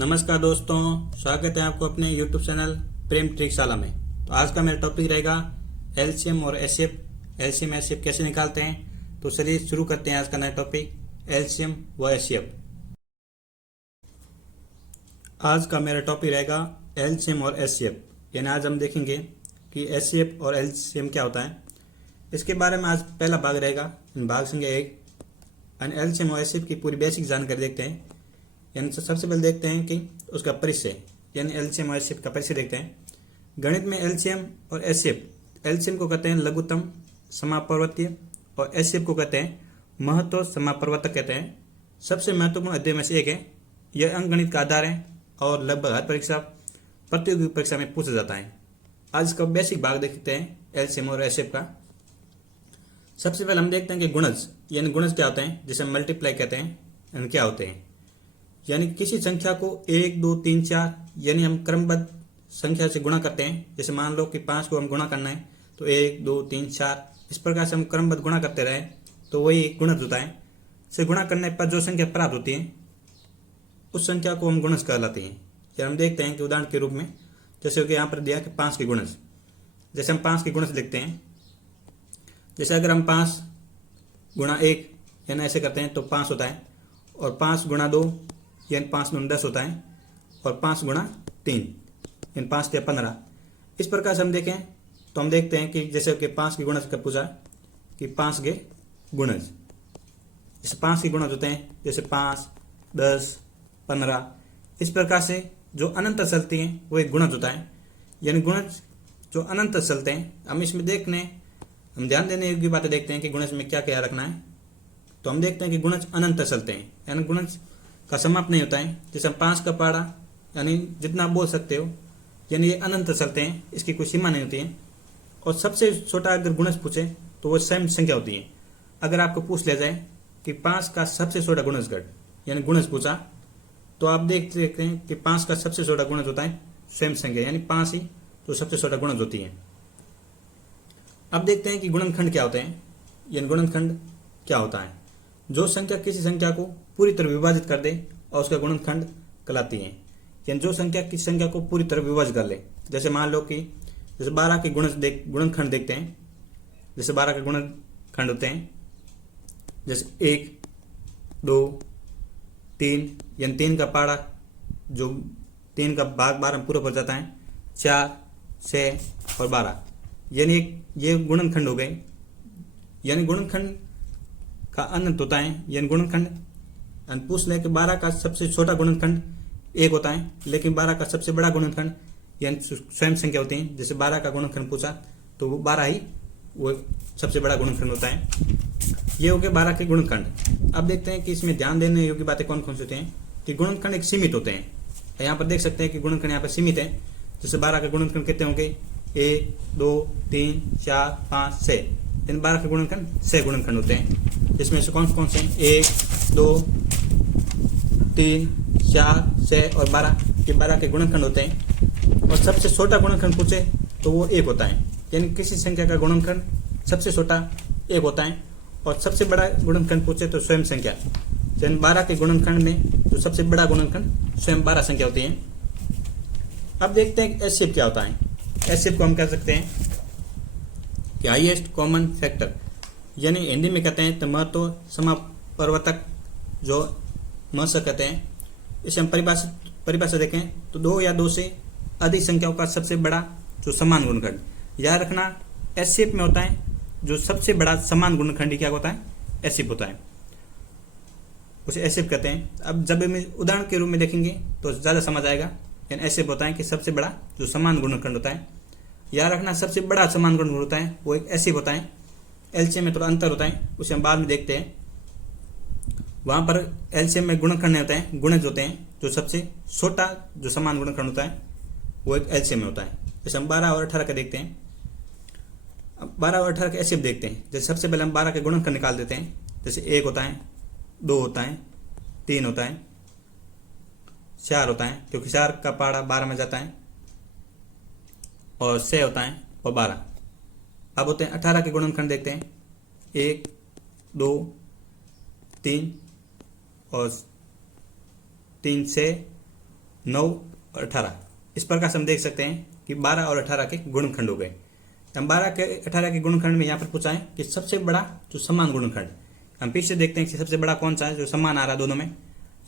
नमस्कार दोस्तों, स्वागत है आपको अपने YouTube चैनल प्रेम ट्रिकशाला में। तो आज का मेरा टॉपिक रहेगा एलसीएम और एचसीएफ। एलसीएम एचसीएफ कैसे निकालते हैं। तो चलिए शुरू करते हैं आज का नया टॉपिक एलसीएम व एचसीएफ। आज का मेरा टॉपिक रहेगा एलसीएम और एचसीएफ। यानी आज हम देखेंगे कि एचसीएफ और एलसीएम क्या होता है। इसके बारे में आज पहला भाग रहेगा, भाग संख्या 1। एलसीएम और एचसीएफ की पूरी बेसिक जानकारी देखते हैं। यानी सबसे पहले देखते हैं कि उसका परिचय, यानी एलसीएम और एचसीएफ का परिचय देखते हैं। गणित में एलसीएम और एचसीएफ, एलसीएम को कहते हैं लघुत्तम समापवर्तीय और एचसीएफ को कहते हैं महत्व समापवर्तक कहते हैं। सबसे महत्वपूर्ण अध्ययन में से एक है। यह अंकगणित का आधार है और लगभग हर परीक्षा प्रतियोगी परीक्षा में पूछा जाता है। आज इसका बेसिक भाग देखते हैं एलसीएम और एचसीएफ का। सबसे पहले हम देखते हैं कि गुणज, यानी गुणज क्या होते हैं, जिसे मल्टीप्लाई कहते हैं, यानी क्या होते हैं। यानी किसी संख्या को 1, 2, 3, 4 यानी हम क्रमबद्ध संख्या से गुणा करते हैं। जैसे मान लो कि 5 को हम गुणा करना है तो 1, 2, 3, 4 इस प्रकार से हम क्रमबद्ध गुणा करते रहे तो वही एक गुणज होता है। से गुणा करने पर जो संख्या प्राप्त होती है उस संख्या को हम गुणज कहलाते हैं। जब हम देखते हैं कि उदाहरण के रूप में जैसे कि यहाँ पर दिया कि 5 के गुणज, जैसे हम 5 के गुणज लिखते हैं। जैसे अगर हम 5 गुणा 1 यानी ऐसे करते हैं तो 5 होता है, और 5 गुणा 2 यानी 5 दूनी 10 होता है, और 5 गुणा 3 यानी 5 या 15। इस प्रकार से हम देखें तो हम देखते हैं कि जैसे कि 5 के गुणज का पूछा कि 5 के गुणज, जैसे 5 के गुणज होते हैं जैसे 5, 10, 15। इस प्रकार से जो अनंत चलती हैं वो एक गुणज होता है। यानी गुणज जो अनंत चलते हैं, हम इसमें हम ध्यान देने योग्य बातें देखते हैं कि गुणज में क्या क्या रखना है। तो हम देखते हैं कि गुणज अनंत चलते हैं, यानी गुणज का समाप्त नहीं होता है। जैसे हम 5 का पहाड़ा यानी जितना बोल सकते हो, यानी ये अनंत चलते हैं, इसकी कोई सीमा नहीं होती है। और सबसे छोटा अगर गुणज पूछे तो वो स्वयं संख्या होती है। अगर आपको पूछ लिया जाए कि 5 का सबसे छोटा गुणजगढ़ यानी गुणज पूछा, तो आप देख सकते हैं कि 5 का सबसे छोटा गुणज होता है स्वयं संख्या, यानी 5 ही तो सबसे छोटा गुणज होती है। अब देखते हैं कि गुणनखंड क्या होते हैं, यानी गुणनखंड क्या होता है। जो संख्या किसी संख्या को पूरी तरह विभाजित कर दे और उसका गुणनखंड कहलाती है। यानी जो संख्या किसी संख्या को पूरी तरह विभाजित कर ले। जैसे मान लो कि जैसे 12 के गुणनखंड देखते हैं। जैसे 12 के गुणनखंड होते हैं जैसे 1, 2, 3 यानी 3 का पहाड़ा जो 3 का भाग 12 में पूरा हो जाता है, 4, 6 और 12 यानी ये गुणनखंड हो गए। यानी गुणनखंड का अनंत होता है। यानी गुणनखंड पूछ ले कि 12 का सबसे छोटा गुणनखंड 1 होता है, लेकिन 12 का सबसे बड़ा गुणनखंड यानी स्वयं संख्या होती है। जैसे 12 का गुणनखंड पूछा तो वो 12 ही वो सबसे बड़ा गुणनखंड होता है। ये हो गए 12 के गुणनखंड। अब देखते हैं कि इसमें ध्यान देने योग्य बातें कौन कौन सी होती हैं। कि गुणनखंड एक सीमित होते हैं। यहाँ पर देख सकते हैं कि गुणनखंड यहाँ पर सीमित है। जैसे 12 के गुणनखंड कितने होंगे, 1, 2, 3, 4, 5, 6। इन 12 के गुणनखंड 6 गुणनखंड होते हैं। इसमें से कौन कौन से हैं, 1, 2, 3, 4, 6 और 12। ये 12 के गुणनखंड होते हैं। और सबसे छोटा गुणनखंड पूछे तो वो 1 होता है। यानी किसी संख्या का गुणनखंड सबसे छोटा 1 होता है, और सबसे बड़ा गुणनखंड पूछे तो स्वयं संख्या। यानी 12 के गुणनखंड में जो सबसे बड़ा गुणनखंड स्वयं 12 संख्या होती है। अब देखते हैं एचसीएफ क्या होता है। एचसीएफ को हम कह सकते हैं कि हाईएस्ट कॉमन फैक्टर, यानी हिंदी में कहते हैं तो महत्व समापवर्तक, जो महत्व कहते हैं। इसे हम परिभाषा देखें तो 2 या 2 से अधिक संख्याओं का सबसे बड़ा जो समान गुणनखंड। याद रखना एचसीएफ में होता है जो सबसे बड़ा समान गुणनखंड क्या होता है, एचसीएफ होता है, उसे एचसीएफ कहते हैं। अब जब हम उदाहरण के रूप में देखेंगे तो ज्यादा समझ आएगा। यानी एचसीएफ होता है कि सबसे बड़ा जो समान गुणनखंड होता है। याद रखना सबसे बड़ा समान गुणनखंड होता है वो एक एचसीएफ होता है। एलसीएम में थोड़ा अंतर होता है, उसे हम बाद में देखते हैं। वहां पर एलसीएम में गुणनखंड नहीं होते हैं, गुणज होते हैं। जो सबसे छोटा जो समान गुणनखंड होता है वो एक एलसीएम में होता है। जैसे हम 12 और 18 का देखते हैं। अब 12 और 18 का एचसीएफ देखते हैं। जैसे सबसे पहले हम 12 के गुणनखंड निकाल देते हैं। जैसे 1 होता है, 2 होता है, 3 होता है, 4 होता है क्योंकि 4 का पहाड़ा 12 में जाता है, और 6 होता है और 12। अब होते हैं 18 के गुणनखंड देखते हैं। 1, 2, 3 और 3, 6 9 और 18। इस प्रकार से हम देख सकते हैं कि 12 और 18 के गुणनखंड हो गए। हम 12 के 18 के गुणनखंड में यहाँ पर पूछा है कि सबसे बड़ा जो समान गुणनखंड, हम फिर से देखते हैं कि सबसे बड़ा कौन सा है जो समान आ रहा है दोनों में।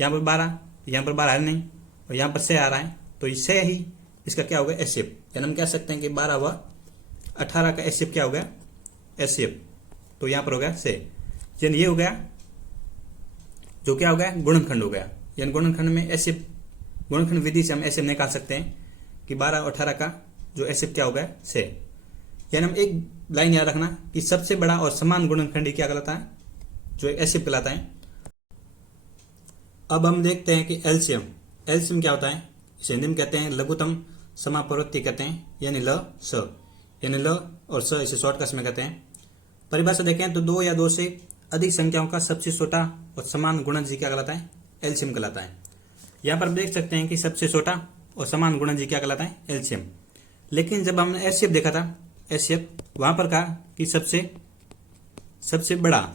यहाँ पर 12, यहाँ पर 12 है नहीं, और यहाँ पर 6 आ रहा है, तो इससे ही इसका क्या होगा, एचसीएफ। यानी हम कह सकते हैं कि 12 व 18 का एचसीएफ क्या हो गया, एचसीएफ। तो यहाँ पर हो गया 6, यानी ये हो गया जो क्या हो गया, गुणनखंड हो गया। यानी गुणनखंड में एचसीएफ, गुणनखंड विधि से हम एचसीएफ निकाल सकते हैं कि 12 और 18 का जो एचसीएफ क्या हो गया, 6। यानी हम एक लाइन याद रखना कि सबसे बड़ा और समान गुणनखंड क्या कहलाता है, जो एचसीएफ कहलाता है। अब हम देखते हैं कि एलसीएम। एलसीएम क्या होता है, इसे हिंदी में कहते हैं लघुत्तम समापवर्ती कहते हैं, यानी ल स, यानी ल और स इसे शॉर्टकट में कहते हैं। परिभाषा देखें तो 2 या 2 से अधिक संख्याओं का सबसे छोटा और समान गुणनजी क्या कहलाता है, एलसीएम कहलाता है। यहाँ पर देख सकते हैं कि सबसे छोटा और समान गुणनजी क्या कहलाता है, एलसीएम। लेकिन जब हमने एचसीएफ देखा था, एचसीएफ वहां पर कहा कि सबसे बड़ा,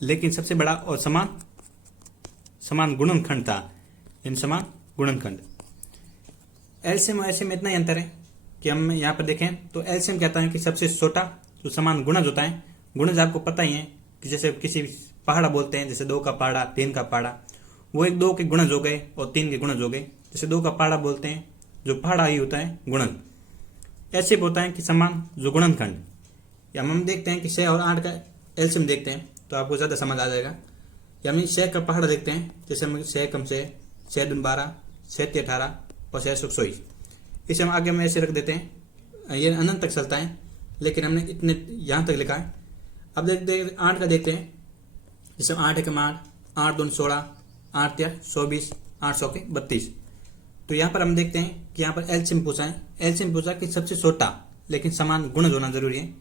लेकिन सबसे बड़ा और समान गुणनखंड था, इन समान गुणनखंड। एलसीएम और एचसीएम में इतना ही अंतर है कि हम यहाँ पर देखें तो एलसीएम कहता है कि सबसे छोटा जो समान गुणज होता है। गुणज आपको पता ही है कि जैसे किसी पहाड़ा बोलते हैं, जैसे 2 का पहाड़ा, 3 का पहाड़ा, वो एक 2 के गुणज हो गए और 3 के गुणज हो गए। जैसे 2 का पहाड़ा बोलते हैं, जो पहाड़ा ही होता है गुणज। एचसीएफ होता है कि समान जो गुणनखंड। या हम देखते हैं कि 6 और 8 का एलसीएम देखते हैं तो आपको ज़्यादा समझ आ जाएगा। या हम 6 का पहाड़ा देखते हैं, जैसे हम 6 कम से 6 दून 12, 6 ते 18 और 6 सुख 24। इसे हम आगे में ऐसे रख देते हैं, ये अनंत तक चलता है, लेकिन हमने इतने यहाँ तक लिखा है। अब देखते 8 का देखते हैं, जैसे 8 के 8 दून 16, 8 या 24, 8 सौ के 32। तो यहाँ पर हम देखते हैं कि यहाँ पर एलसीएम पूछा है। एलसीएम पूछा कि सबसे छोटा लेकिन समान गुणज होना जरूरी है।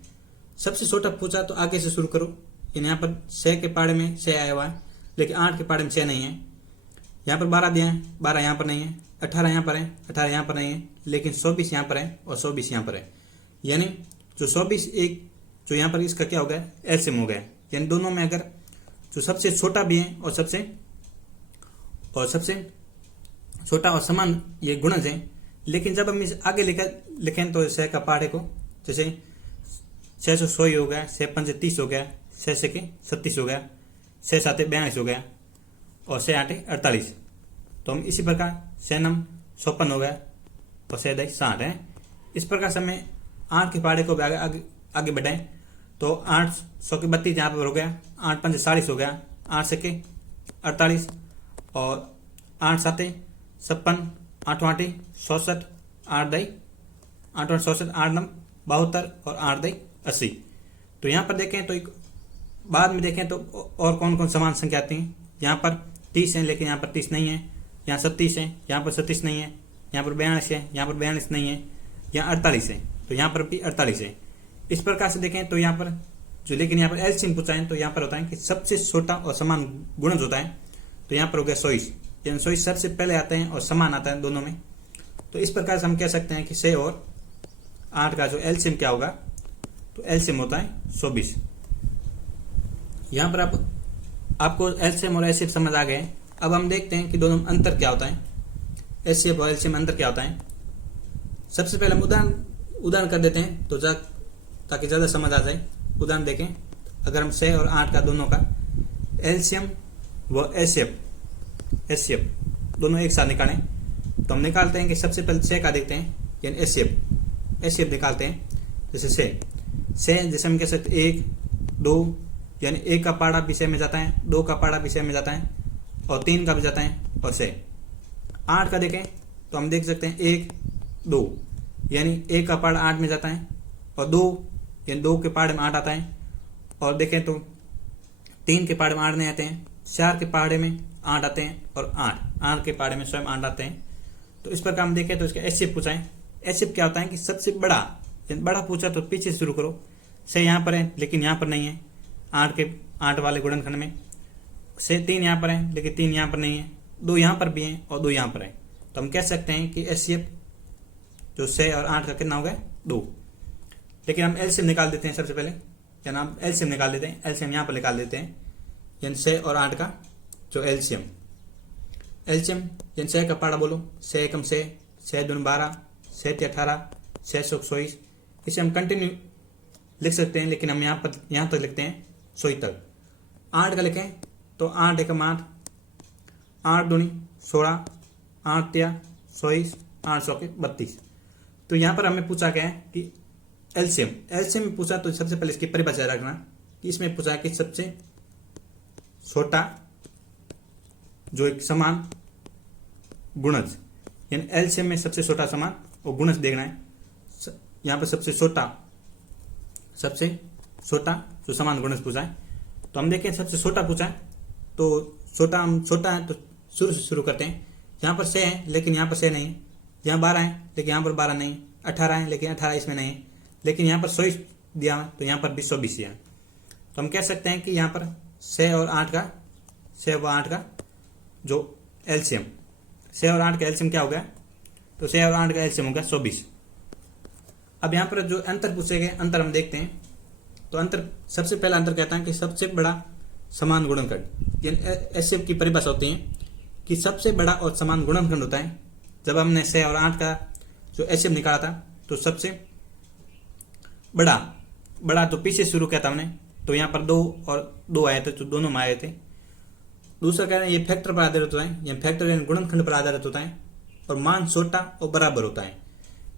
सबसे छोटा पूछा तो आगे से शुरू करो। यहाँ पर 6 के पहाड़े में 6 आया हुआ है, लेकिन 8 के पहाड़े में 6 नहीं है। यहाँ पर 12 दिया है, 12 यहाँ पर नहीं है। 18 यहाँ पर है, 18 यहाँ पर नहीं है, लेकिन 24 यहाँ पर है और 24 यहाँ पर है। यानी जो 24 एक जो यहाँ पर इसका क्या हो गया, एलसीएम हो गया। यानी दोनों में अगर जो सबसे छोटा भी है और सबसे छोटा और समान ये गुणज है, लेकिन जब हम इस आगे लिखें तो 6 का पहाड़े को, जैसे 616 हो गया, 6 5 30 हो गया, 6 6 36 हो गया, 6 7 42 हो गया और 6 8 48। तो हम इसी प्रकार 6 9 56 हो गया और 6 10 60 है। इस प्रकार से हमें 8 के पहाड़े को भी आगे बढ़ाएं तो 8 100 के 32 यहाँ पर हो गया, 8 5 40 हो गया, 8 6 48 और 8 7 56, 8 8 67, 8 10 8 8 67, 8 9 72 और 8 10 80। तो यहाँ पर देखें तो बाद में देखें तो और कौन कौन समान संख्या आती हैं। यहाँ पर 30 है, लेकिन यहाँ पर 30 नहीं है। यहाँ 37 है, यहाँ पर 37 नहीं है। यहाँ पर 42 है, यहाँ पर 42 नहीं है। यहाँ 48 है, तो यहाँ पर भी 48 है। इस प्रकार से देखें तो यहाँ पर जो, लेकिन यहाँ पर एलसीएम पूछा है तो यहाँ पर होता है कि सबसे छोटा और समान गुणज होता है। तो यहाँ पर हो गया 100। यानी 100 सबसे पहले आते हैं और समान आता है दोनों में। तो इस प्रकार से हम कह सकते हैं कि 6 और 8 का जो एलसीएम क्या होगा, तो एलसीएम होता है 120। यहाँ पर आपको एलसीएम और एचसीएफ समझ आ गए। अब हम देखते हैं कि दोनों में अंतर क्या होता है, एचसीएफ और एलसीएम अंतर क्या होता है। सबसे पहले हम उदाहरण कर देते हैं तो ताकि ज़्यादा समझ आ जाए। उदाहरण देखें, अगर हम 6 और 8 का दोनों का एलसीएम व एचसीएफ दोनों एक साथ निकालें तो हम निकालते हैं कि सबसे पहले 6 का देखते हैं, यानी एचसीएफ निकालते हैं। जैसे 6 जैसे हम कह सकते 1 2, यानी 1 का पहाड़ा भी 6 में जाता है, 2 का पहाड़ा भी 6 में जाता है और 3 का भी जाता है और 6। 8 का देखें तो हम देख सकते हैं 1 2, यानी 1 का पहाड़ा 8 में जाता है और 2, यानी 2 के पहाड़े में 8 आता है। और देखें तो 3 के पहाड़े में 8 नहीं आते हैं, 4 के पहाड़े में 8 आते हैं और 8 के पहाड़े में स्वयं 8 आते हैं। तो इस प्रकार हम देखें तो इसका एचसीएफ पूछा है। एचसीएफ क्या होता है कि सबसे बड़ा पूछा तो पीछे शुरू करो। 6 यहाँ पर है, लेकिन यहाँ पर नहीं है। 8 वाले गुणनखंड में 3 यहाँ पर है, लेकिन 3 यहाँ पर नहीं है। 2 यहाँ पर भी है और 2 यहाँ पर है। तो हम कह सकते हैं कि एचसीएफ जो 6 और 8 का कितना हो गया, 2। लेकिन हम एलसीएम निकाल देते हैं सबसे पहले, यानी हम एलसीएम निकाल देते हैं। एलसीएम यहाँ पर निकाल देते हैं, यानी 6 और 8 का जो एलसीएम। एलसीएम यानी 6 का पाड़ा बोलो, 6 एकम 6, 6 दूनी 12, 6 ती 18, 6 सौ 24। इसे हम कंटिन्यू लिख सकते हैं, लेकिन हम यहाँ तक लिखते हैं 100 तक। 8 का लिखें तो 8 एकम 8, 8 दूनी 16, 8 तिया 24, 8 सौ के 32। तो यहाँ पर हमें पूछा क्या है कि एलसीएम में पूछा, तो सबसे पहले इसकी परिभाषा रखना कि इसमें पूछा कि सबसे छोटा जो एक समान गुणज, यानी एलसीएम में सबसे छोटा समान और गुणज देखना है। यहाँ पर सबसे छोटा जो समान गुणज पूछा है, तो हम देखें सबसे छोटा पूछा है, तो छोटा है तो शुरू से शुरू करते हैं। यहाँ पर 6 है लेकिन यहाँ पर 6 नहीं है, यहाँ 12 है लेकिन यहाँ पर 12 नहीं है, 18 है लेकिन 18 इसमें नहीं है, लेकिन यहाँ पर 100 दिया है तो यहाँ पर 120 दिया है। तो हम कह सकते हैं कि यहाँ पर 6 और 8 का जो एलसीएम, 6 और 8 का एलसीएम क्या हो गया, तो 6 और 8 का एलसीएम हो गया 120। अब यहाँ पर जो अंतर पूछे गए, अंतर हम देखते हैं। तो अंतर, सबसे पहला अंतर कहता है कि सबसे बड़ा समान गुणनखंड, यानी एचसीएफ की परिभाषा होती है कि सबसे बड़ा और समान गुणनखंड होता है। जब हमने 6 और 8 का जो एचसीएफ निकाला था, तो सबसे बड़ा तो पीछे शुरू किया था हमने, तो यहाँ पर 2 और 2 आए थे, तो दोनों में आए थे। दूसरा कह रहे हैं ये फैक्टर पर आधारित होता है, यानी फैक्टर यानी गुणनखंड पर आधारित होता है, और मान छोटा और बराबर होता है।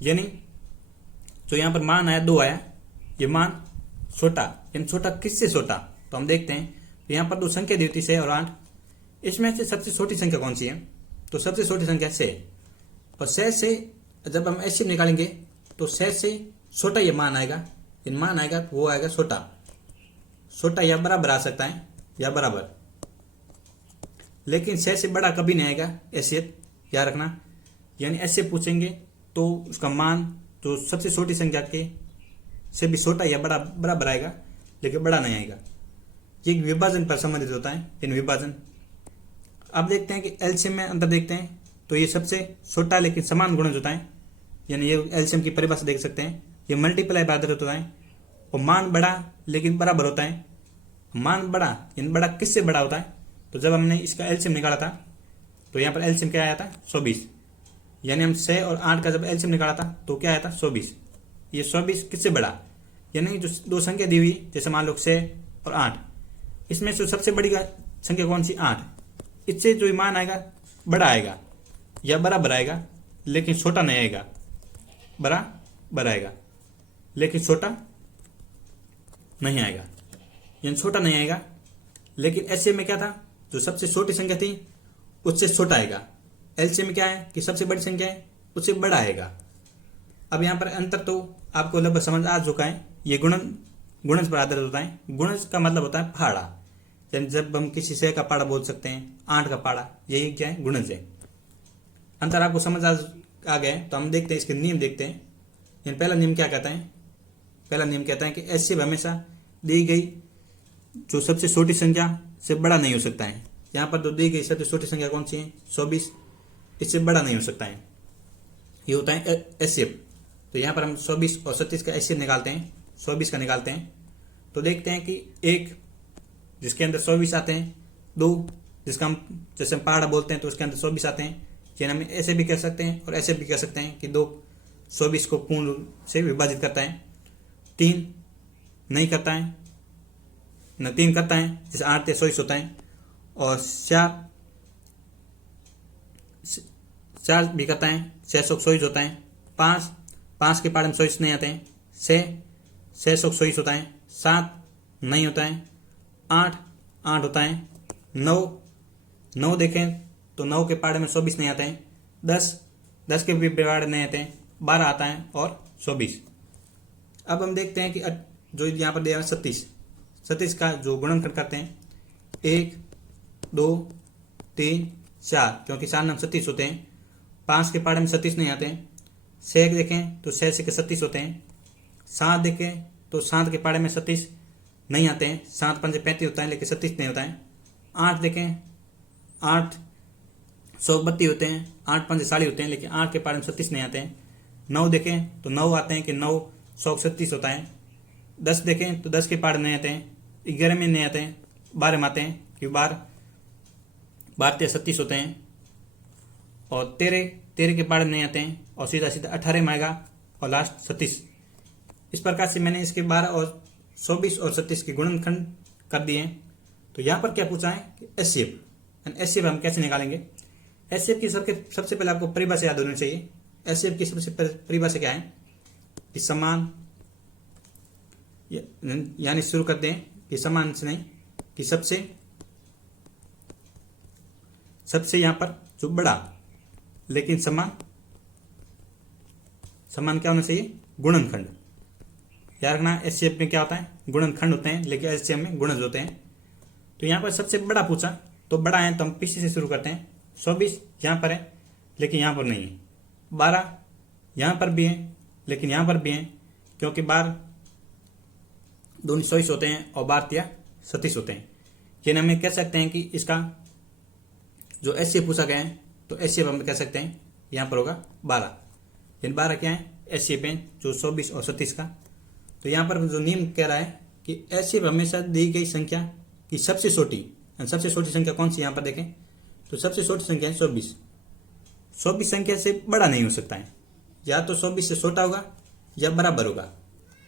यानी जो यहाँ पर मान आया 2 आया, ये मान छोटा, यानी छोटा किससे छोटा, तो हम देखते हैं। तो यहाँ पर 2 संख्या दी थी 6 और 8, इसमें से सबसे छोटी संख्या कौन सी है, तो सबसे छोटी संख्या 6, और 6 से जब हम एचसीएफ निकालेंगे तो 6 से छोटा ये मान आएगा, मान आएगा तो वो आएगा छोटा या बराबर आ सकता है, या बराबर, लेकिन 6 से बड़ा कभी नहीं आएगा एचसीएफ, याद रखना। यानी एचसीएफ पूछेंगे तो उसका मान जो सबसे छोटी संख्या के से भी छोटा या बड़ा बराबर आएगा, लेकिन बड़ा नहीं आएगा। ये विभाजन पर संबंधित होता है, इन विभाजन। अब देखते हैं कि एलसीएम में अंतर देखते हैं, तो ये सबसे छोटा लेकिन समान गुणज होता है, यानी ये एलसीएम की परिभाषा देख सकते हैं। ये मल्टीप्लाई पर आधारित होता है, और मान बड़ा लेकिन बराबर होता है। मान बड़ा यानी बड़ा किससे बड़ा होता है, तो जब हमने इसका एलसीएम निकाला था, तो यहाँ पर एलसीएम क्या आया था 120, यानी हम 6 और 8 का जब एलसीएम निकाला था तो क्या आया था 120। ये 120 किससे बड़ा, यानी जो 2 संख्या दी हुई, जैसे मान लो 6 और 8, इसमें से सबसे बड़ी संख्या कौन सी 8, इससे जो मान आएगा बड़ा आएगा या बराबर आएगा, लेकिन छोटा नहीं आएगा, बराबर आएगा लेकिन छोटा नहीं आएगा, यानी छोटा नहीं आएगा। लेकिन एचसीएम में क्या था, जो सबसे छोटी संख्या थी उससे छोटा आएगा। एलसीएम में क्या है कि सबसे बड़ी संख्या है उससे बड़ा आएगा। अब यहाँ पर अंतर तो आपको लगभग समझ आ चुका है। ये गुणज पर आधारित होता है। गुणज का मतलब होता है पहाड़ा, यानी जब हम किसी 6 का पाड़ा बोल सकते हैं, 8 का पाड़ा, यही क्या है गुणज है। अंतर आपको समझ आ गया है, तो हम देखते हैं इसके नियम देखते हैं। यानी पहला नियम क्या कहता है, पहला नियम कहता है कि एचसीएफ हमेशा दी गई जो सबसे छोटी संख्या से बड़ा नहीं हो सकता है। यहाँ पर तो दी गई सबसे छोटी संख्या कौन सी है 24, इससे बड़ा नहीं हो सकता है, ये होता है एचसीएफ। तो यहाँ पर हम 24 और 37 का एचसीएफ निकालते हैं, 24 का निकालते हैं, तो देखते हैं कि 1 जिसके अंदर 24 आते हैं, 2 जिसका हम जैसे हम पहाड़ा बोलते हैं तो उसके अंदर 24 आते हैं। यानी हम ऐसे भी कह सकते हैं और ऐसे भी कह सकते हैं कि 2 24 को पूर्ण से विभाजित करता है, 3 नहीं करता है, न 3 करता है, जैसे 8 से 24 होता है, और 4 भी करता है, 624 होता है, 5 के पाड़े में 24 नहीं आते हैं, 624 होता है, 7 नहीं होता है, 8 होता है, 9 देखें तो 9 के पाड़े में 24 नहीं आते हैं, 10 के भी पाड़े नहीं आते हैं, 12 आता है और 24। अब हम देखते हैं कि जो यहाँ पर दिया है 37 का जो गुणनखंड करते हैं 1 2 3 4, क्योंकि 4 नाम 37 होते हैं। 5 के पाड़े में 37 नहीं आते हैं। 6 देखें तो 6 के 37 होते हैं। 7 देखें तो 7 के पाड़े में 37 नहीं आते हैं, 7 5 35 होता है लेकिन 37 नहीं होता है। 8 देखें, 8 132 होते हैं, 8 5 40 होते हैं, लेकिन 8 के पाड़े में 36 नहीं आते हैं। 9 देखें तो 9 आते हैं कि 9 136 होता है। 10 देखें तो 10 के पाड़े नहीं आते हैं, 11 में नहीं आते हैं, 12 में आते हैं कि 12 36 होते हैं। और 13 के पाड़े नहीं आते हैं और सीधा सीधा 18 में आएगा और लास्ट 36। इस प्रकार से मैंने इसके 12 और 24 और 36 के गुणनखंड कर दिए हैं। तो यहाँ पर क्या पूछा है कि एचसीएफ, एचसीएफ हम कैसे निकालेंगे। एचसीएफ की सबसे पहले आपको परिभाषा याद होनी चाहिए। एचसीएफ की सबसे परिभाषा क्या है कि समान, यानी शुरू करते हैं कि समान से नहीं कि सबसे यहां पर जो बड़ा लेकिन समान क्या होना चाहिए, गुणनखंड। याद रखना एचसीएफ में क्या होता है, गुणनखंड होते हैं, लेकिन एचसीएफ में गुणज होते हैं। तो यहां पर सबसे बड़ा पूछा तो बड़ा है तो हम पीछे से शुरू करते हैं। 24 यहां पर है लेकिन यहां पर नहीं है। 12 यहां पर भी है लेकिन यहां पर भी है, क्योंकि 12 दोनों 24 होते हैं और 12 36 होते हैं। यानी हम कह सकते हैं कि इसका जो एचसीएफ पूछा गया है तो एचसीएफ हम कह सकते हैं यहां पर होगा 12। यानी 12 क्या है, एचसीएफ है जो 24 और 36 का। तो यहां पर जो नियम कह रहा है कि एचसीएफ हमेशा दी गई संख्या की सबसे छोटी संख्या कौन सी, यहां पर देखें तो सबसे छोटी संख्या है 24। 24 संख्या से बड़ा नहीं हो सकता है, या तो 24 से छोटा होगा या बराबर होगा,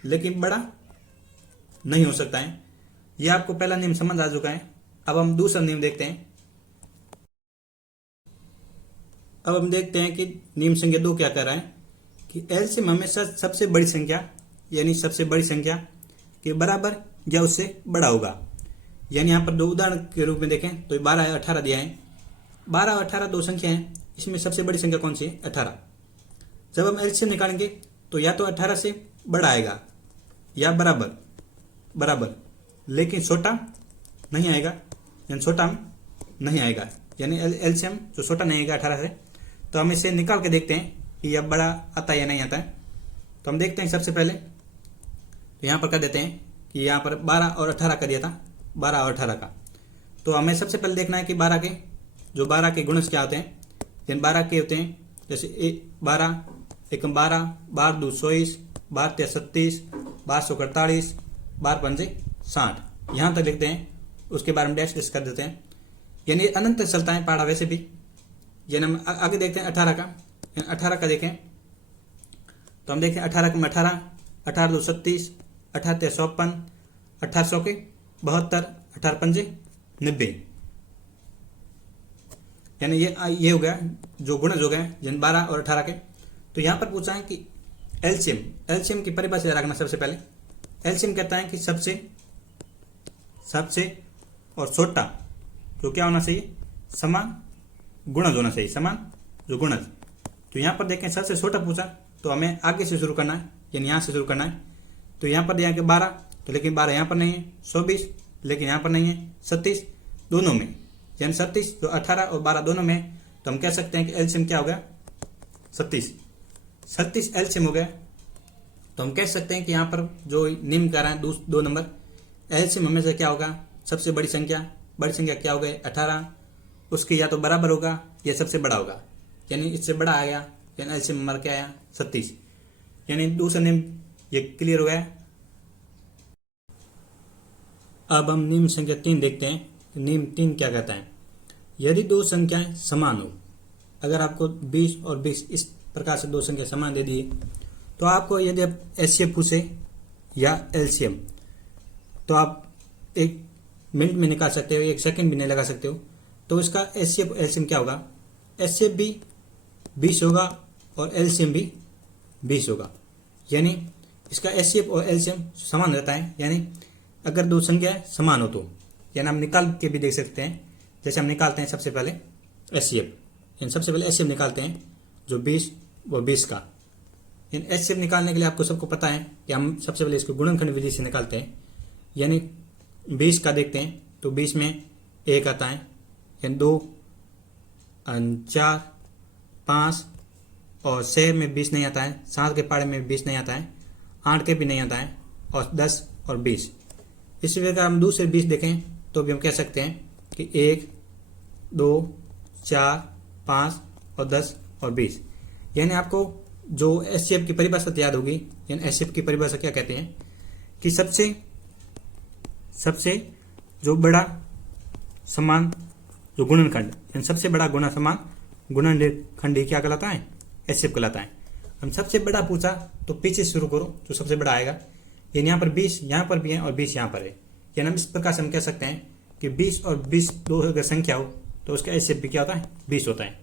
लेकिन बड़ा नहीं हो सकता है। यह आपको पहला नियम समझ आ चुका है। अब हम दूसरा नियम देखते हैं। अब हम देखते हैं कि नियम संख्या 2 क्या कर रहा है कि एलसीएम हमेशा सबसे बड़ी संख्या, यानी सबसे बड़ी संख्या के बराबर या उससे बड़ा होगा। यानी यहाँ पर दो उदाहरण के रूप में देखें तो 12 है 18 दिया है। 12 और 18 दो संख्या है, इसमें सबसे बड़ी संख्या कौन सी है, 18। जब हम एलसीएम निकालेंगे तो या तो 18 से बड़ा आएगा या बराबर, लेकिन छोटा नहीं आएगा, यानी छोटा नहीं आएगा। यानी एलसीएम जो छोटा नहीं आएगा 18 से। तो हम इसे निकाल के देखते हैं कि यह बड़ा आता है या नहीं आता है। तो हम देखते हैं सबसे पहले तो यहाँ पर कर देते हैं कि यहाँ पर 12 और 18 का दिया था, 12 और 18 का। तो हमें सबसे पहले देखना है कि 12 के गुणज क्या होते हैं। यानी 12 के होते हैं जैसे 12 एकम 12, 12 2 24, 12 3 36, 12 सौ 48, 12 पंजे 60। यहाँ तक लिखते हैं, उसके बारे में डैश कर देते हैं। यानी अनंत चलता है पढ़ा वैसे भी। यानी हम आगे देखते हैं 18 का। 18 का देखें तो हम देखें 18 का 18, 18 2 37, 18 3 54, 1800 के 72, 18 पंजे 90। यानी ये हो गया जो गुणज हो गए यानी 12 और 18 के। तो यहाँ पर पूछा है कि एलसीएम की परिभाषा रखना। सबसे पहले एलसीएम कहता है कि सबसे और छोटा जो क्या होना चाहिए, समान गुणज होना चाहिए, समान जो गुणज। तो यहाँ पर देखें सबसे छोटा पूछा तो हमें आगे से शुरू करना है, यानी यहाँ से शुरू करना है। तो यहाँ पर दिया कि 12, तो लेकिन 12 यहाँ पर नहीं है, 24 लेकिन यहाँ पर नहीं है, 37 दोनों में, यानी 37 जो 18 और 12 दोनों में। तो हम कह सकते हैं कि एलसीएम क्या हो गया, 37 एलसीएम हो गया। तो हम कह सकते हैं कि यहाँ पर जो निम्न कर रहे हैं 2 नंबर, एलसीएम हमेशा क्या होगा, सबसे बड़ी संख्या क्या हो गई 18, उसकी या तो बराबर होगा या सबसे बड़ा होगा। यानी इससे बड़ा आ गया, यानी एलसीएम हमारा क्या आया 37। यानी दूसरा नियम ये क्लियर हो गया। अब हम नियम संख्या 3 देखते हैं। नियम 3 क्या कहता है, यदि दो संख्याएं समान हो, अगर आपको 20 और 20 इस प्रकार से दो संख्या समान दे दिए, तो आपको यदि आप एचसीएफ पूछे या एलसीएम, तो आप 1 मिनट में निकाल सकते हो, 1 सेकंड भी नहीं लगा सकते हो। तो इसका एचसीएफ एलसीएम क्या होगा, एचसीएफ भी 20 होगा और एलसीएम भी 20 होगा। यानी इसका एचसीएफ और एलसीएम समान रहता है। यानी अगर दो संख्याएं समान हो तो, यानी हम निकाल के भी देख सकते हैं। जैसे हम निकालते हैं सबसे पहले एचसीएफ, यानी सबसे पहले एचसीएफ निकालते हैं जो 20 व 20 का। यानी एचसीएफ निकालने के लिए आपको सबको पता है कि हम सबसे पहले इसको गुणनखंड विधि से निकालते हैं। यानी 20 का देखते हैं तो 20 में 1 आता है, यानी 2 4 5 और 6 में 20 नहीं आता है, 7 के पाड़े में 20 नहीं आता है, 8 के भी नहीं आता है, और 10 और 20। इसी प्रकार हम दूसरे 20 देखें तो भी हम कह सकते हैं कि 1 2 4 5 और 10 और 20। यानी आपको जो एचसीएफ की परिभाषा याद होगी। यानी एचसीएफ की परिभाषा क्या कहते हैं कि सबसे जो बड़ा समान जो गुणनखंड, यानी सबसे बड़ा गुणा समान गुणनखंड क्या कहलाता है, एचसीएफ कहलाता है। हम सबसे बड़ा पूछा तो पीछे शुरू करो, जो सबसे बड़ा आएगा। यानी यहाँ पर 20 यहाँ पर भी है और 20 यहाँ पर है। यानी हम इस प्रकार से हम कह सकते हैं कि 20 और 20 दो अगर संख्या हो तो उसका एचसीएफ भी क्या होता है, 20 होता है।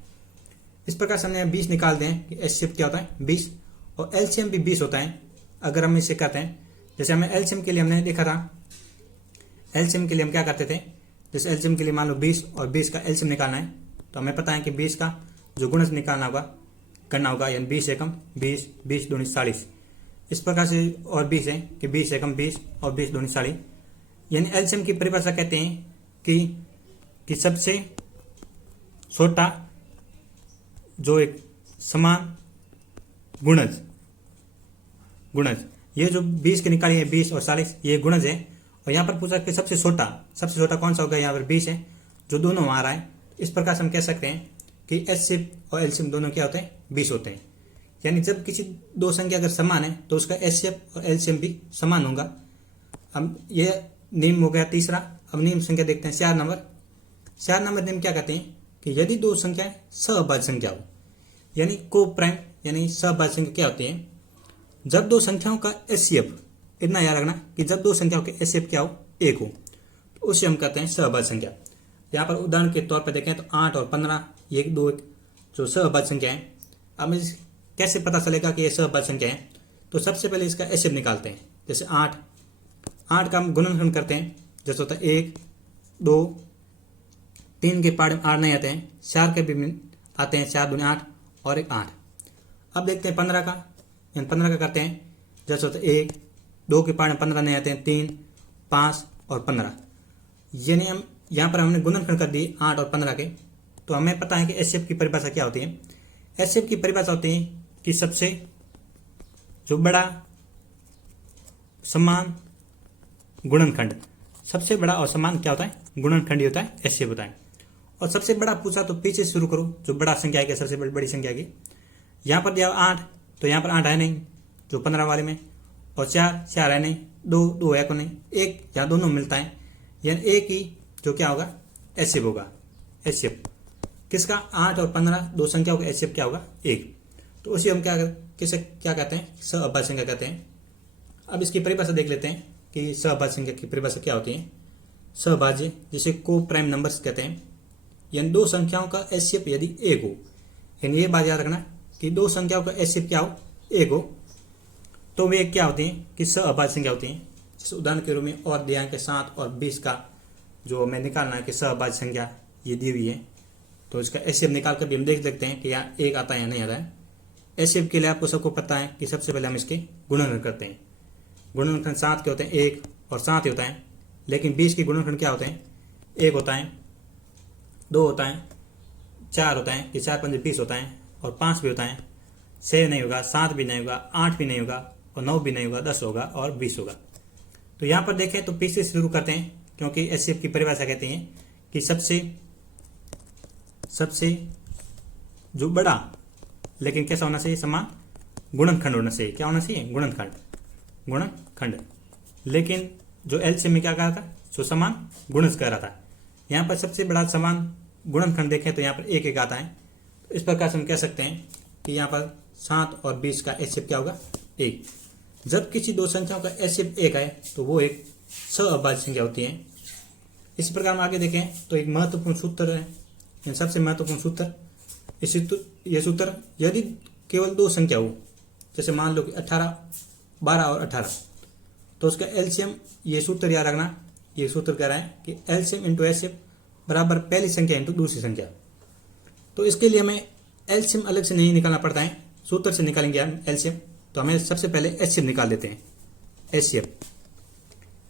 इस प्रकार से हमने 20 निकाल दें कि एचसीएफ क्या होता है, 20, और एलसीएम भी 20 होता है। अगर हम इसे करते हैं, जैसे हमें एलसीएम के लिए हमने देखा था, एलसीएम के लिए हम क्या करते थे, जैसे एलसीएम के लिए मान लो 20 और 20 का एलसीएम निकालना है, तो हमें पता है कि 20 का जो गुणज निकालना होगा, करना होगा, यानी 20 एकम 20, 20 दूनी 40। इस प्रकार से और 20 है कि 20 एकम 20 और 20 दूनी 40। यानी एलसीएम की परिभाषा कहते हैं कि सबसे छोटा जो एक समान गुणज ये जो 20 के निकाली है, 20 और 40, ये गुणज है। और यहाँ पर पूछा कि सबसे छोटा कौन सा होगा, यहाँ पर 20 है, जो दोनों आ रहा है। इस प्रकार से हम कह सकते हैं कि एचसीएफ और एलसीएम दोनों क्या होते हैं, 20 होते हैं। यानी जब किसी दो संख्या अगर समान है तो उसका एचसीएफ और एलसीएम भी समान होगा। अब ये नियम हो गया तीसरा। अब नियम संख्या देखते हैं 4 नंबर। 4 नंबर नियम क्या कहते हैं कि यदि दो संख्याएं सहअभाज्य संख्या हो, यानी को प्राइम यानी सहअभाज्य संख्या क्या होती है, जब दो संख्याओं का एचसीएफ, इतना याद रखना कि जब दो संख्याओं के एचसीएफ क्या हो, 1 हो, तो उसे हम कहते हैं सहअभाज्य संख्या। यहाँ पर उदाहरण के तौर पर देखें तो 8 और 15 ये दो जो सहअभाज्य संख्या है। अब कैसे पता चलेगा कि ये सहअभाज्य संख्या है, तो सबसे पहले इसका एचसीएफ निकालते हैं। जैसे 8 का हम गुणनखंड करते हैं, जैसे होता है 1, 2, 3 के पाड़े में 8 नहीं आते हैं, 4 के भी आते हैं, 4 दूनी 8 और 1 8। अब देखते हैं 15 का, यानी 15 का करते हैं, जैसे होता है 1, 2 के पाड़े में 15 नहीं आते हैं, 3, 5 और 15। यानी हम यहाँ पर हमने गुणनखंड कर दिए 8 और 15 के। तो हमें पता है कि एचसीएफ की परिभाषा क्या होती है। एचसीएफ की परिभाषा होती है कि सबसे जो बड़ा समान गुणनखंड, सबसे बड़ा और समान क्या होता है, गुणनखंड ही होता है, एचसीएफ होता है। और सबसे बड़ा पूछा तो पीछे शुरू करो, जो बड़ा संख्या है, सबसे बड़ी संख्या की। यहाँ पर दिया 8, तो यहाँ पर 8 है नहीं जो 15 वाले में, और 4 है नहीं, 2 है को नहीं, 1 यहाँ दोनों मिलता है, यानी एक ही जो क्या होगा, एचसीएफ होगा। एचसीएफ किसका, 8 और 15 दो संख्याओं का एचसीएफ क्या होगा, 1। तो उसी हम किसे क्या कहते हैं, सहअभाज्य संख्या कहते हैं। अब इसकी परिभाषा देख लेते हैं कि सहअभाज्य संख्या की परिभाषा क्या होती है। सहभाज्य जिसे को प्राइम नंबर्स कहते हैं, यानी दो संख्याओं का एचसीएफ यदि 1 हो, यानी ये बात याद रखना कि दो संख्याओं का एचसीएफ क्या हो, 1 हो, तो वे क्या होती हैं कि सहअभाज्य संख्या होती हैं। जैसे उदाहरण के रूप में और दिया है कि 7 और 20 का जो हमें निकालना है कि सहअभाज्य संख्या ये दी हुई है, तो इसका एचसीएफ निकाल कर भी हम देख सकते हैं कि यहाँ 1 आता है या नहीं आता है। एचसीएफ के लिए आपको सबको पता है कि सबसे पहले हम इसके गुणनखंड करते हैं। गुणनखंड 7 के होते हैं, 1 और 7 ही होता है, लेकिन 20 के गुणनखंड क्या होते हैं, 1 होता है, 2 होता है, 4 होता है कि 4 5 20 होता है, और 5 भी होता है, 6 नहीं होगा, 7 भी नहीं होगा, 8 भी नहीं होगा, और 9 भी नहीं होगा, 10 होगा और 20 होगा। तो यहाँ पर देखें तो पीछे से शुरू करते हैं, क्योंकि एचसीएफ की परिभाषा कहती है कि सबसे जो बड़ा, लेकिन कैसा होना चाहिए, समान गुणनखंड होना चाहिए। क्या होना चाहिए, गुणनखंड। लेकिन जो एलसीएम में क्या कहा था, जो समान गुणज कह रहा था। यहाँ पर सबसे बड़ा समान गुणनखंड देखें तो यहाँ पर 1 आता है। तो इस प्रकार से हम कह सकते हैं कि यहाँ पर 7 और 20 का एचसीएफ क्या होगा, 1। जब किसी दो संख्याओं का एचसीएफ 1 है तो वो एक सहअभाज्य संख्या होती है। इस प्रकार हम आगे देखें तो एक महत्वपूर्ण सूत्र है, सबसे महत्वपूर्ण सूत्र, ये सूत्र यदि केवल दो संख्या हो, जैसे मान लो कि 12 और 18, तो उसका एलसीएम, ये सूत्र याद रखना, ये सूत्र कह रहा है कि एलसीएम इंटू एचसीएफ बराबर पहली संख्या इंटू दूसरी संख्या। तो इसके लिए हमें एलसीएम अलग से नहीं निकालना पड़ता है, सूत्र से निकालेंगे हम एलसीएम। तो हमें सबसे पहले एचसीएफ निकाल देते हैं।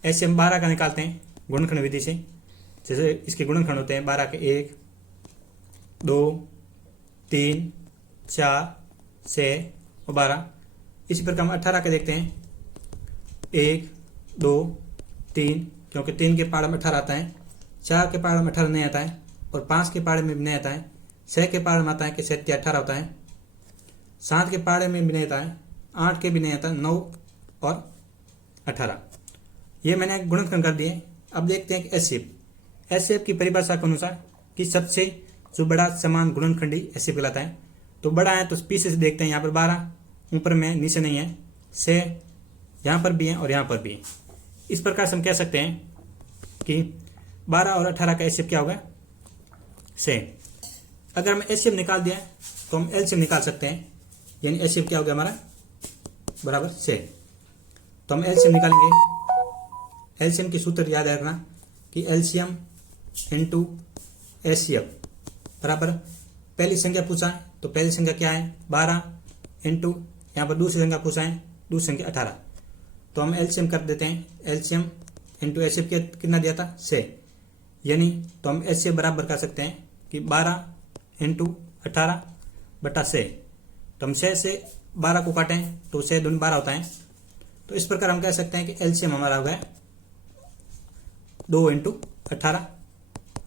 एचसीएफ 12 का निकालते हैं गुणनखंड विधि से। जैसे इसके गुणनखंड होते हैं 12 के 1, 2, 3, 4, 6 और 12। इसी प्रकार हम 18 के देखते हैं, 1, 2, 3, क्योंकि 3 के पाड़े में 18 आता है, 4 के पाड़े में 18 नहीं आता है, और 5 के पाड़े में भी नहीं आता है, 6 के पाड़े में आता है कि 7 18 होता है, 7 के पाड़े में भी नहीं आता है, 8 के भी नहीं आता, 9 और 18। ये मैंने गुणनखंड कर दिए। अब देखते हैं कि एचसीएफ की परिभाषा के अनुसार कि सबसे जो बड़ा समान गुणनखंडी एचसीएफ कहलाता है। तो बड़ा है तो पीछे से देखते हैं, यहाँ पर 12 ऊपर में, नीचे नहीं है, से यहाँ पर भी है और यहाँ पर भी है। इस प्रकार से हम कह सकते हैं कि 12 और 18 का एचसीएफ क्या होगा, से। अगर हम एचसीएफ निकाल दिया तो हम एलसीएम निकाल सकते हैं, यानी एचसीएफ क्या हो गया हमारा, बराबर से। तो हम एलसीएम निकालेंगे। एलसीएम की सूत्र याद रखना कि एलसीएम इंटू एचसीएफ बराबर, पहली संख्या पूछा है तो पहली संख्या क्या है 12 इंटू यहाँ पर दूसरी संख्या पूछा है, दूसरी संख्या 18। तो हम एलसीएम कर देते हैं, एलसीएम इंटू एचसीएफ कितना दिया था, से, यानी तो हम एचसीएफ बराबर कर सकते हैं कि 12 इंटू 18 बटा से। तो हम 6 से 12 को काटें तो 6 दूनी 12 होता है। तो इस प्रकार हम कह सकते हैं कि एलसीएम हमारा हो गया 2 इंटू 18,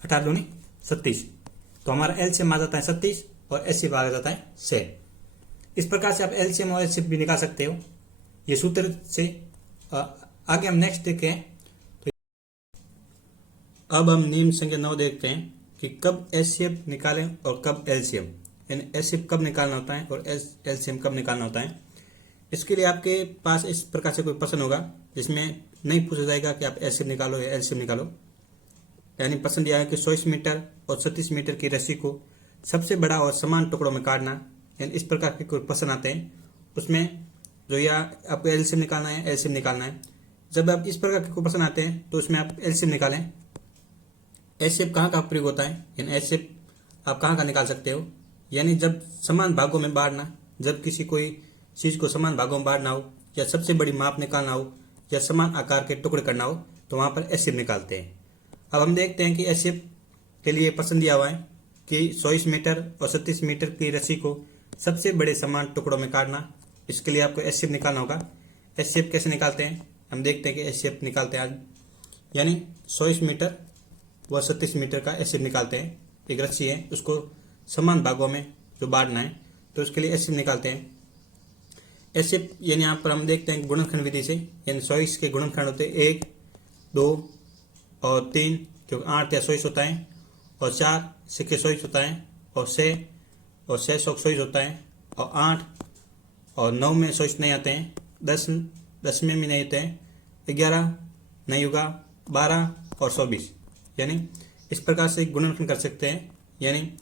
18 दूनी 36। तो हमारा एलसीएम आ जाता है 36 और एचसीएफ आ जाता है से। इस प्रकार से आप एलसीएम और एचसीएफ भी निकाल सकते हो ये सूत्र से। आगे हम नेक्स्ट देखें तो अब हम नियम संख्या 9 देखते हैं कि कब एचसीएफ निकालें और कब एलसीएम, यानी एचसीएफ कब निकालना होता है और एलसीएम कब निकालना होता है। इसके लिए आपके पास इस प्रकार से कोई प्रश्न होगा जिसमें नहीं पूछा जाएगा कि आप एचसीएफ निकालो या एलसीएम निकालो, यानी प्रश्न दिया है कि 100 मीटर और 36 मीटर की रस्सी को सबसे बड़ा और समान टुकड़ों में काटना, यानी इस प्रकार के कोई प्रश्न आते हैं। उसमें जो या आपको एलसीएम निकालना है, एलसीएम निकालना है। जब आप इस प्रकार के कोई प्रश्न आते हैं तो उसमें आप एलसीएम निकालें। एचसीएफ कहाँ का प्रयोग होता है, यानी एचसीएफ आप कहाँ का निकाल सकते हो, यानी जब समान भागों में बांटना, जब किसी कोई चीज़ को समान भागों में बांटना हो या सबसे बड़ी माप निकालना हो या समान आकार के टुकड़े करना हो तो वहाँ पर एचसीएफ निकालते हैं। अब हम देखते हैं कि एचसीएफ के लिए पसंद दिया हुआ है कि 100 मीटर और 36 मीटर की रस्सी को सबसे बड़े समान टुकड़ों में काटना। इसके लिए आपको एचसीएफ निकालना होगा। एचसीएफ कैसे निकालते हैं हम देखते हैं कि एचसीएफ निकालते हैं आज, यानी 100 मीटर व 36 मीटर का एचसीएफ निकालते हैं। एक रस्सी है उसको समान भागों में जो बांटना है तो उसके लिए एचसीएफ निकालते हैं। एचसीएफ यानी यहाँ पर हम देखते हैं गुणनखंड विधि से, यानी 100 के गुणनखंड होते हैं 1, 2 और 3, क्योंकि 8 या 100 होता है, और 4 सिक्के 100 होता है, और 6 और 6 100 होता है, और 8 और 9 में 100 नहीं आते हैं, 10 में भी नहीं आते हैं, 11 नहीं होगा, 12 और 24, यानी इस प्रकार से गुणनखंड कर सकते हैं। यानी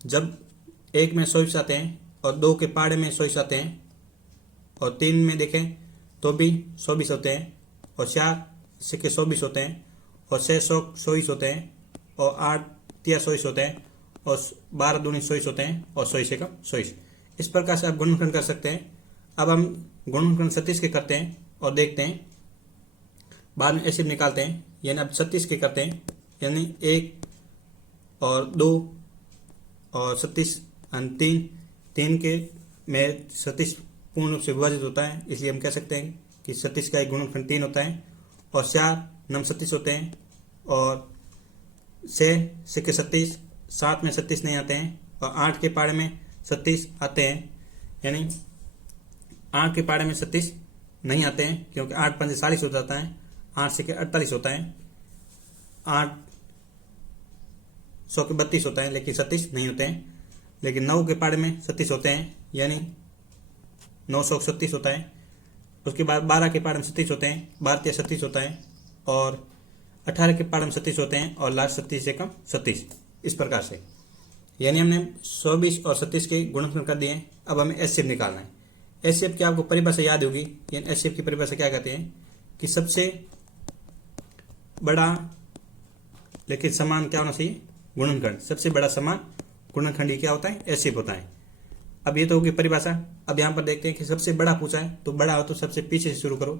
जब 1 में 100 आते हैं और 2 के पाड़े में 100 आते हैं और 3 में देखें तो भी 24 होते हैं, और 4 सिक्के 24 होते हैं, और 6 100 होते हैं, और 8 तिया 100 होते हैं, और 12 दूनी 100 होते हैं, और 100 से कम 100। इस प्रकार से आप गुणनखंड कर सकते हैं। अब हम गुणनखंड 36 के करते हैं और देखते हैं, बाद में एचसीएफ निकालते हैं। यानी अब 36 के करते हैं, यानी 1 और 2 और 36 और 3 के में 36 पूर्ण रूप से विभाजित होता है, इसलिए हम कह सकते हैं कि 36 का एक गुणनखंड 3 होता है, और 4 9 36 होते हैं, और 6 सिक्के 36, 7 में 36 नहीं आते हैं, और 8 के पाड़े में 36 आते हैं, यानी 8 के पाड़े में 36 नहीं आते हैं क्योंकि 8 पंजे 40 हो जाता है, 8 सिक्के 48 होता है, 8 100 के 32 होता है, लेकिन 36 नहीं होते हैं। लेकिन 9 के पाड़े में 36 होते हैं, यानी 936 होता है। उसके बाद 12 के पाड़े में 36 होते हैं, 12 या 36 होता है, और 18 के पाड़े में 36 होते हैं, और लास्ट 36 से कम 36। इस प्रकार से यानी हमने 24 और 36 के गुणनखंड कर दिए। अब हमें एचसीएफ निकालना है। एचसीएफ की आपको परिभाषा याद होगी, यानी एचसीएफ की परिभाषा क्या कहते हैं कि सबसे बड़ा लेकिन समान क्या होना चाहिए, गुणनखंड। सबसे बड़ा समान गुणनखंड ही क्या होता है, एचसीएफ होता है। अब ये तो होगी परिभाषा। अब यहाँ पर देखते हैं कि सबसे बड़ा पूछा है, तो बड़ा हो तो सबसे पीछे से शुरू करो।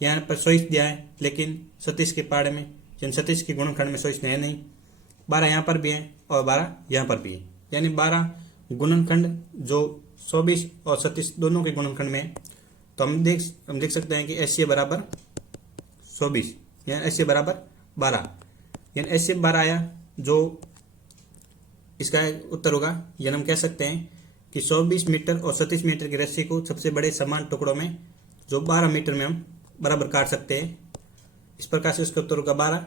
यहाँ पर 100 दिया है, लेकिन 36 के पाड़े में, यानी 36 के गुणनखंड में 100 है नहीं। 12 यहाँ पर भी है और 12 यहाँ पर भी है, यानी 12 गुणनखंड जो 24 और 36 दोनों के गुणनखंड में है। तो हम देख सकते हैं कि एचसीएफ बराबर 24, यानी एचसीएफ बराबर 12, यानी एचसीएफ 12 आया, जो इसका उत्तर होगा। यानी हम कह सकते हैं कि 24 मीटर और 36 मीटर की रस्सी को सबसे बड़े समान टुकड़ों में जो 12 मीटर में हम बराबर काट सकते हैं। इस प्रकार से इसका उत्तर होगा 12।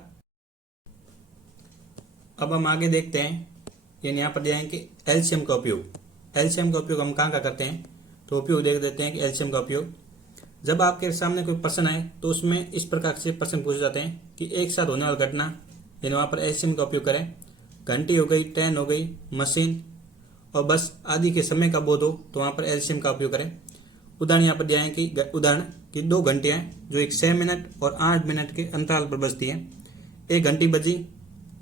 अब हम आगे देखते हैं यानी यहाँ पर दिया है कि एलसीएम का उपयोग। एलसीएम का उपयोग हम कहाँ करते हैं, तो उपयोग देख देते हैं कि एलसीएम का उपयोग जब आपके सामने कोई प्रश्न आए तो उसमें इस प्रकार से प्रश्न पूछे जाते हैं कि एक साथ होने वाली घटना, यानी वहाँ पर एलसीएम का उपयोग करें। घंटी हो गई, ट्रेन हो गई, मशीन और बस आदि के समय का बोध हो तो वहाँ पर एलसीएम का उपयोग करें। उदाहरण यहाँ पर दिया है कि उदाहरण की 2 घंटियाँ जो एक 6 मिनट और 8 मिनट के अंतराल पर बजती हैं। एक घंटी बजी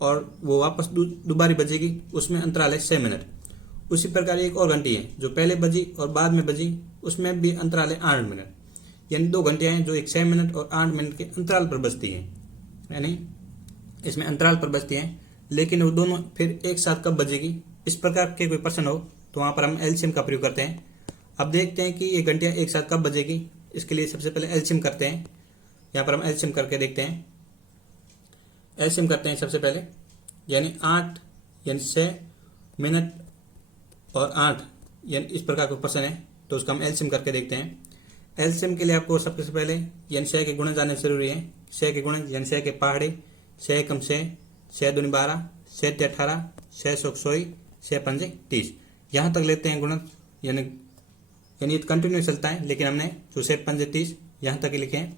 और वो वापस दोबारा बजेगी, उसमें अंतराल है 6 मिनट। उसी प्रकार एक और घंटी है जो पहले बजी और बाद में बजी, उसमें भी अंतराल है 8 मिनट। यानी 2 घंटियाँ हैं जो एक 6 मिनट और 8 मिनट के अंतराल पर बजती हैं, यानी इसमें अंतराल पर बजती हैं। लेकिन वो दोनों फिर एक साथ कब बजेगी, इस प्रकार के कोई प्रश्न हो तो वहाँ पर हम एलसीएम का प्रयोग करते हैं। अब देखते हैं कि ये घंटियाँ एक साथ कब बजेगी। इसके लिए सबसे पहले एलसीएम करते हैं। यहाँ पर हम एलसीएम करके देखते हैं। एलसीएम करते हैं सबसे पहले, यानी 8 यानी 6 मिनट और 8 यानी इस प्रकार का प्रश्न है तो उसका हम एलसीएम करके देखते हैं। एलसीएम के लिए आपको सबसे पहले यानी 6 के गुणन जानने जरूरी है। 6 के गुणन यानी 6 के पहाड़े, 6 कम 6, 6 दूनी 12, 6 ते 18, 6 सौ 100, 6 पंजे 30, यहाँ तक लेते हैं गुणन। यानी ये कंटिन्यू चलता है, लेकिन हमने जो 6 पंजे 30 यहाँ तक ही लिखे हैं।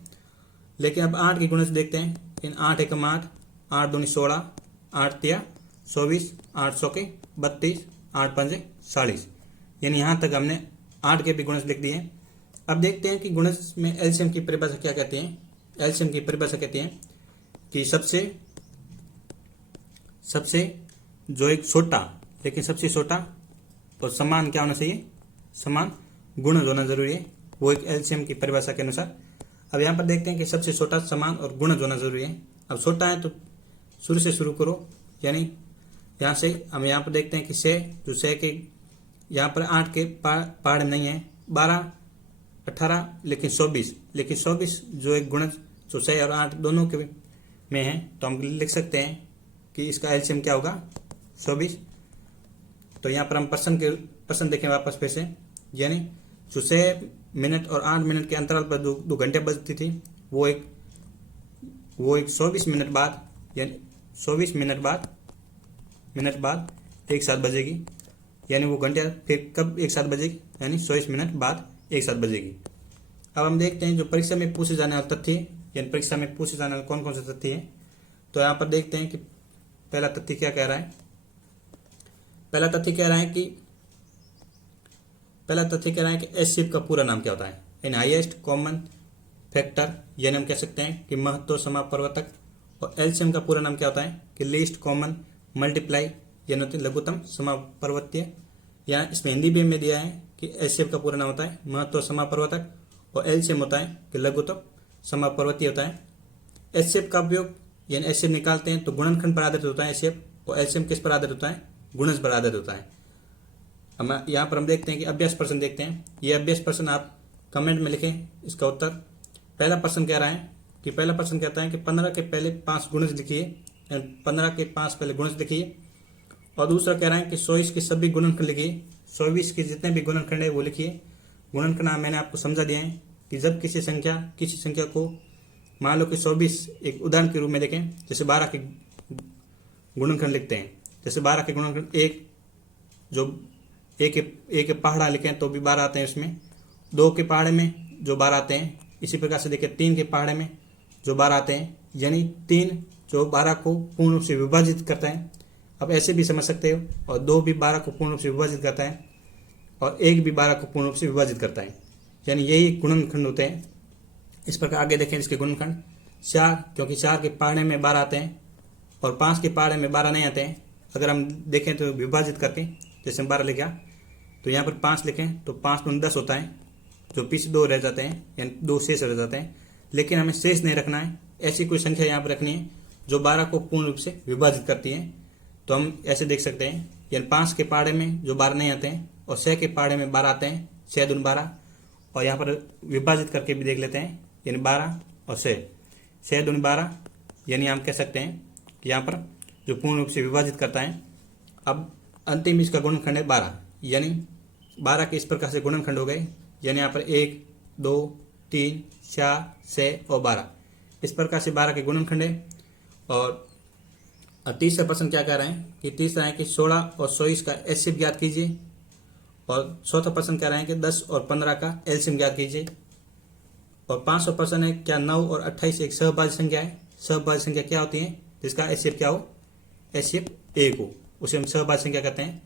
लेकिन अब 8 के गुणन देखते हैं। इन 8 एकम 8, 8 दूनी 16, 8 तिया 24, 8 सौ के 32, 8 पंजे 40, यानी यहाँ तक हमने 8 के भी गुणज लिख दिए। अब देखते हैं कि गुणज में एलसीएम की परिभाषा क्या कहती है। एलसीएम की परिभाषा कहती है कि सबसे जो एक छोटा लेकिन सबसे छोटा और समान क्या होना चाहिए, समान गुणज होना जरूरी है, वो एक एलसीएम की परिभाषा के अनुसार। अब यहाँ पर देखते हैं कि सबसे छोटा, समान और गुणज होना जरूरी है। अब छोटा है तो शुरू से शुरू करो, यानी यहाँ से हम यहाँ पर देखते हैं कि 6 के यहाँ पर 8 के पहाड़ नहीं है, 12, 18 लेकिन 24 जो एक गुणज जो 6 और 8 दोनों के में है, तो हम लिख सकते हैं कि इसका एलसीएम क्या होगा 24। तो यहाँ पर हम प्रश्न देखें वापस फिर से, यानी जो 6 मिनट और 8 मिनट के अंतराल पर 2 घंटे बजती थी, वो एक 24 मिनट बाद, यानी 24 मिनट बाद एक साथ बजेगी। यानी वो घंटियाँ फिर कब एक साथ बजेगी, यानी 24 मिनट बाद एक साथ बजेगी। अब हम देखते हैं जो परीक्षा में पूछे जाने वाले तथ्य, यानी परीक्षा में पूछे जाने वाले कौन कौन से तथ्य हैं। तो यहाँ पर देखते हैं कि पहला तथ्य क्या कह रहा है। पहला तथ्य कह रहा है कि एचसीएफ का पूरा नाम क्या होता है, यानी हाईएस्ट कॉमन फैक्टर, यानी हम कह सकते हैं कि महत्व समापवर्तक। और एलसीएम का पूरा नाम क्या होता है कि लीस्ट कॉमन मल्टीप्लाई, यानी लघुत्तम समापवर्तीय। यहाँ इसमें हिंदी में दिया है कि एचसीएफ का पूरा नाम होता है महत्व समापवर्तक और एलसीएम होता है कि लघुत्तम समापवर्तीय होता है। एचसीएफ का उपयोग, यानी एचसीएफ निकालते हैं तो गुणनखंड पर आधारित होता है एचसीएफ, और एलसीएम किस पर आधारित होता है, गुणज पर आधारित होता है। हम यहाँ पर हम देखते हैं कि अभ्यास प्रश्न देखते हैं। ये अभ्यास प्रश्न आप कमेंट में लिखें इसका उत्तर। पहला प्रश्न कह रहा है कि पहला प्रश्न कहता है कि 15 के पहले 5 गुणज लिखिए, 15 के 5 पहले गुणज लिखिए। और दूसरा कह रहा है कि 24 के सभी गुणनखंड लिखिए, 24 के जितने भी गुणनखंड है वो लिखिए। गुणनखंड मैंने आपको समझा दिया है कि जब किसी संख्या को मान लो कि 24 एक उदाहरण के रूप में देखें, जैसे 12 के गुणनखंड लिखते हैं। जैसे 12 के गुणनखंड एक, जो एक के पहाड़ा लिखें तो भी 12 आते हैं उसमें, 2 के पहाड़े में जो 12 आते हैं। इसी प्रकार से देखें 3 के पहाड़े में जो 12 आते हैं, यानी 3 जो 12 को पूर्ण रूप से विभाजित करता है। अब ऐसे भी समझ सकते हो, और 2 भी 12 को पूर्ण रूप से विभाजित करता है, और 1 भी 12 को पूर्ण रूप से विभाजित करता है, यानी यही गुणनखंड होते हैं। इस प्रकार आगे देखें इसके गुणनखंड 4, क्योंकि 4 के पहाड़े में 12 आते हैं और 5 के पहाड़े में 12 नहीं आते हैं। अगर हम देखें तो विभाजित करके, जैसे हम 12 लिखा तो यहाँ पर 5 लिखें तो 5 दूनी 10 होता है, जो पीछे 2 रह जाते हैं, यानी 2 शेष रह जाते हैं। लेकिन हमें शेष नहीं रखना है, ऐसी कोई संख्या यहाँ पर रखनी है जो 12 को पूर्ण रूप से विभाजित करती है। तो हम ऐसे देख सकते हैं, यानी 5 के पहाड़े में जो 12 नहीं आते हैं और 6 के पहाड़े में 12 आते हैं, 6 दूनी 12। और यहाँ पर विभाजित करके भी देख लेते हैं, यानी 12 और 6 दूनी 12, यानी हम कह सकते हैं कि यहाँ पर जो पूर्ण रूप से विभाजित करता है। अब अंतिम इसका गुणनखंड है 12, यानी 12 के इस प्रकार से गुणनखंड हो गए, यानी यहाँ पर 1, 2, 3, 4, 6 और 12, इस प्रकार से 12 के गुणनखंड है। और और तीसरा प्रश्न क्या कह रहे हैं कि तीसरा है कि 16 और 120 का एचसीएफ ज्ञात कीजिए। और चौथा प्रश्न कह रहे हैं कि 10 और 15 का एलसीएम ज्ञात कीजिए। और 500 प्रश्न है क्या 9 और 28 एक सहभाज्य संख्या है। सहभाज्य संख्या क्या होती है जिसका एचसीएफ क्या हो, एचसीएफ 1 हो, उसे हम सहभाज्य संख्या कहते हैं।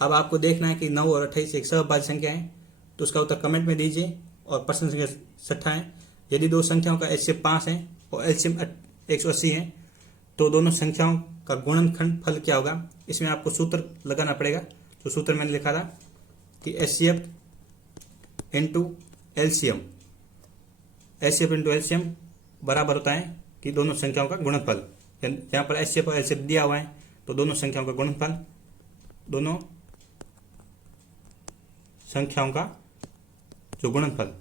अब आपको देखना है कि 9 और 28 एक सहभाज्य संख्या है, तो उसका उत्तर कमेंट में दीजिए। और प्रश्न संख्या 6 है, यदि दो संख्याओं का एचसीएफ 5 है और एलसीएम 180 है तो दोनों संख्याओं का गुणनखंड फल क्या होगा। इसमें आपको सूत्र लगाना पड़ेगा। तो सूत्र मैंने लिखा था कि HCF into LCM, HCF into LCM बराबर होता है कि दोनों संख्याओं का गुणनफल। यहाँ पर एचसीएफ और एलसीएम दिया हुआ है तो दोनों संख्याओं का गुणनफल, दोनों संख्याओं का जो गुणनफल,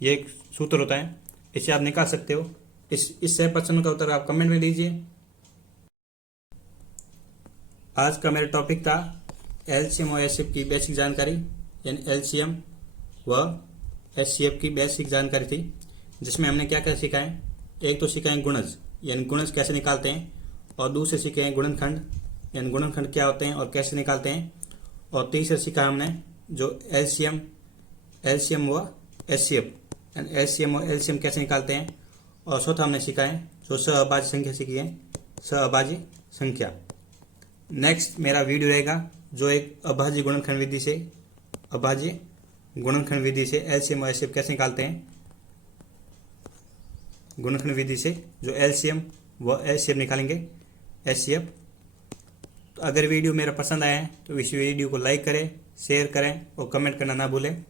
ये एक सूत्र होता है, इसे आप निकाल सकते हो। इस 6 प्रश्नों का उत्तर आप कमेंट में दीजिए। आज का मेरा टॉपिक था एलसीएम और एचसीएफ की बेसिक जानकारी, यानी एलसीएम व एचसीएफ की बेसिक जानकारी थी, जिसमें हमने क्या क्या सीखा है। एक तो सीखा है गुणज, यानी गुणज कैसे निकालते हैं, और दूसरे सीखे हैं गुणनखंड, यानी गुणनखंड क्या होते हैं और कैसे निकालते हैं। और तीसरा सीखा हमने जो एलसीएम व एचसीएफ, यानी एलसीएम और एलसीएम कैसे निकालते हैं। और चौथा हमने सीखा है जो सहअभाज्य संख्या सीखी है, सहअभाज्य संख्या। नेक्स्ट मेरा वीडियो रहेगा जो एक अभाज्य गुणनखंड विधि से, अभाज्य गुणनखंड विधि से एलसीएम और एचसीएफ कैसे निकालते हैं, गुणनखंड विधि से जो एलसीएम व एचसीएफ निकालेंगे, एचसीएफ। तो अगर वीडियो मेरा पसंद आया है तो इस वीडियो को लाइक करें, शेयर करें और कमेंट करना ना भूलें।